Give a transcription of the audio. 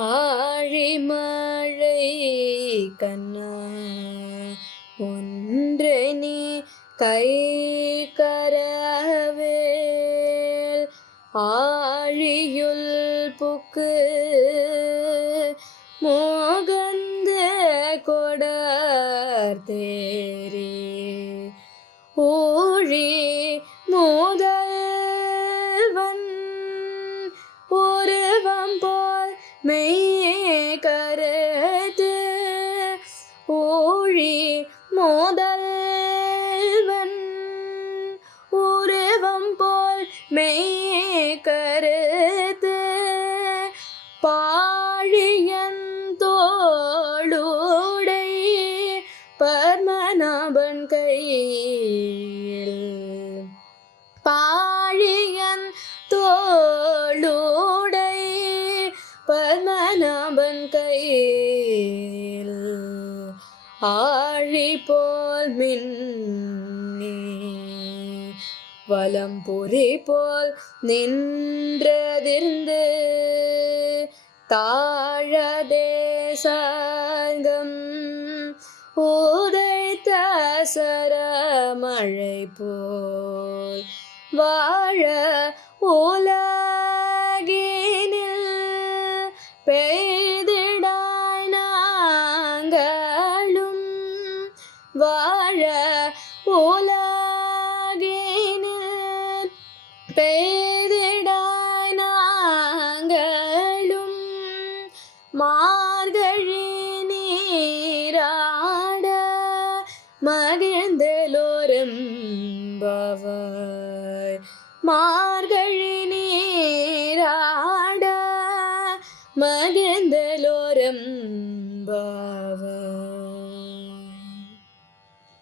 ஆழிமழை கண்ணா ஒன்றை நீ கை கரவேல் ஆழியுள் புக்கு மோகந்த கொடர் தேரே ஊழி முதல்வன் ஒருவம் போல் மெய் கருத்து ஊழி முதல்வன் உருவம் போல் மெய் கருத்து பாழியன் தோளுடை பத்மநாபன் கையில் பாழியன் தோளுடை பத்மநாபன் கையில் ஆழி போல் மின்னி வலம்புரி போல் நின்றதிர்ந்து தாழதே சங்கம் உதைத்த சரமழை போல் வாழ உலகினில் பெய்திடாய் நாங்களும் வாழ உலகினில் பெய்திடாய் நாங்களும் மார்கழி நீராட மகிழ்ந்தெல்லோரெம்பவாய் மார்கழி நீராட மகிழ்ந்தெல்லோரெம்பவாய்.